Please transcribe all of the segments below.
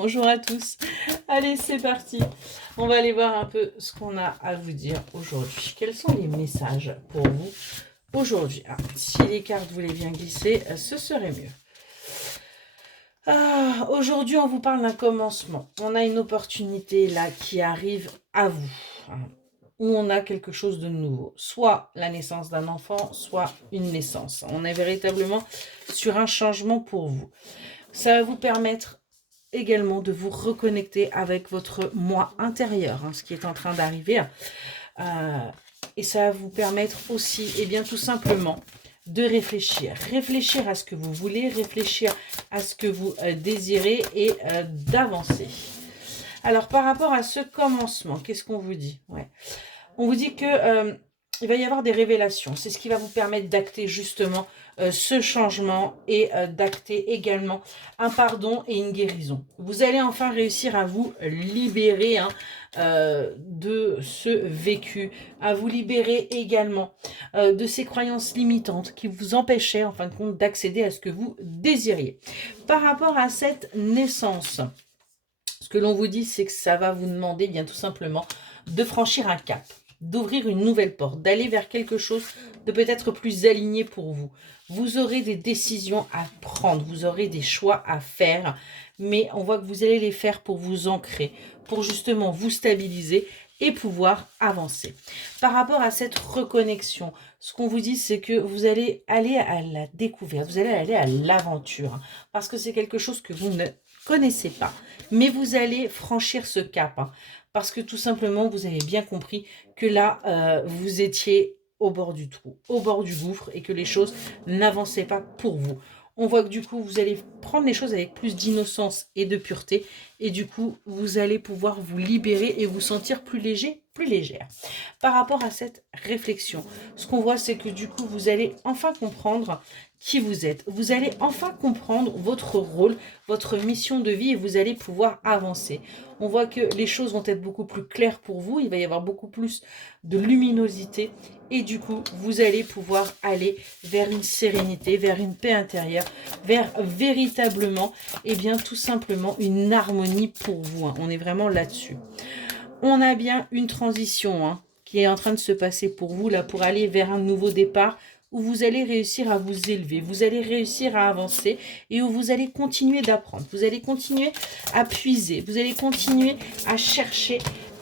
Bonjour à tous. Allez, c'est parti. On va aller voir un peu ce qu'on a à vous dire aujourd'hui. Quels sont les messages pour vous aujourd'hui? Si les cartes voulaient bien glisser, ce serait mieux. Aujourd'hui, on vous parle d'un commencement. On a une opportunité là qui arrive à vous, où on a quelque chose de nouveau. Soit la naissance d'un enfant, soit une naissance. On est véritablement sur un changement pour vous. Ça va vous permettre également de vous reconnecter avec votre moi intérieur, ce qui est en train d'arriver. Et ça va vous permettre aussi, bien tout simplement, de réfléchir. Réfléchir à ce que vous voulez, réfléchir à ce que vous désirez et d'avancer. Alors, par rapport à ce commencement, qu'est-ce qu'on vous dit? On vous dit que il va y avoir des révélations. C'est ce qui va vous permettre d'acter justement ce changement et d'acter également un pardon et une guérison. Vous allez enfin réussir à vous libérer de ce vécu, à vous libérer également de ces croyances limitantes qui vous empêchaient en fin de compte d'accéder à ce que vous désiriez. Par rapport à cette naissance, ce que l'on vous dit, c'est que ça va vous demander bien tout simplement de franchir un cap, d'ouvrir une nouvelle porte, d'aller vers quelque chose de peut-être plus aligné pour vous. Vous aurez des décisions à prendre, vous aurez des choix à faire, mais on voit que vous allez les faire pour vous ancrer, pour justement vous stabiliser et pouvoir avancer. Par rapport à cette reconnexion, ce qu'on vous dit, c'est que vous allez aller à la découverte, vous allez aller à l'aventure, parce que c'est quelque chose que vous ne connaissez pas, mais vous allez franchir ce cap, parce que tout simplement, vous avez bien compris que là, vous étiez au bord du trou, au bord du gouffre, et que les choses n'avançaient pas pour vous. On voit que du coup, vous allez prendre les choses avec plus d'innocence et de pureté, et du coup, vous allez pouvoir vous libérer et vous sentir plus léger, plus légère. Par rapport à cette réflexion, ce qu'on voit, c'est que du coup, vous allez enfin comprendre qui vous êtes. Vous allez enfin comprendre votre rôle, votre mission de vie, et vous allez pouvoir avancer. On voit que les choses vont être beaucoup plus claires pour vous, il va y avoir beaucoup plus de luminosité, et du coup, vous allez pouvoir aller vers une sérénité, vers une paix intérieure, vers véritablement, tout simplement une harmonie pour vous. On est vraiment là-dessus. On a bien une transition qui est en train de se passer pour vous, là, pour aller vers un nouveau départ, où vous allez réussir à vous élever, vous allez réussir à avancer, et où vous allez continuer d'apprendre, vous allez continuer à puiser, vous allez continuer à chercher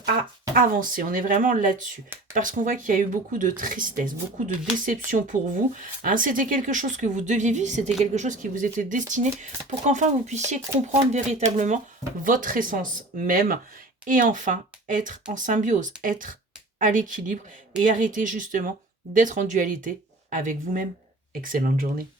à avancer. On est vraiment là-dessus, parce qu'on voit qu'il y a eu beaucoup de tristesse, beaucoup de déception pour vous. C'était quelque chose que vous deviez vivre, c'était quelque chose qui vous était destiné pour qu'enfin vous puissiez comprendre véritablement votre essence même, et enfin être en symbiose, être à l'équilibre, et arrêter justement d'être en dualité avec vous-même. Excellente journée.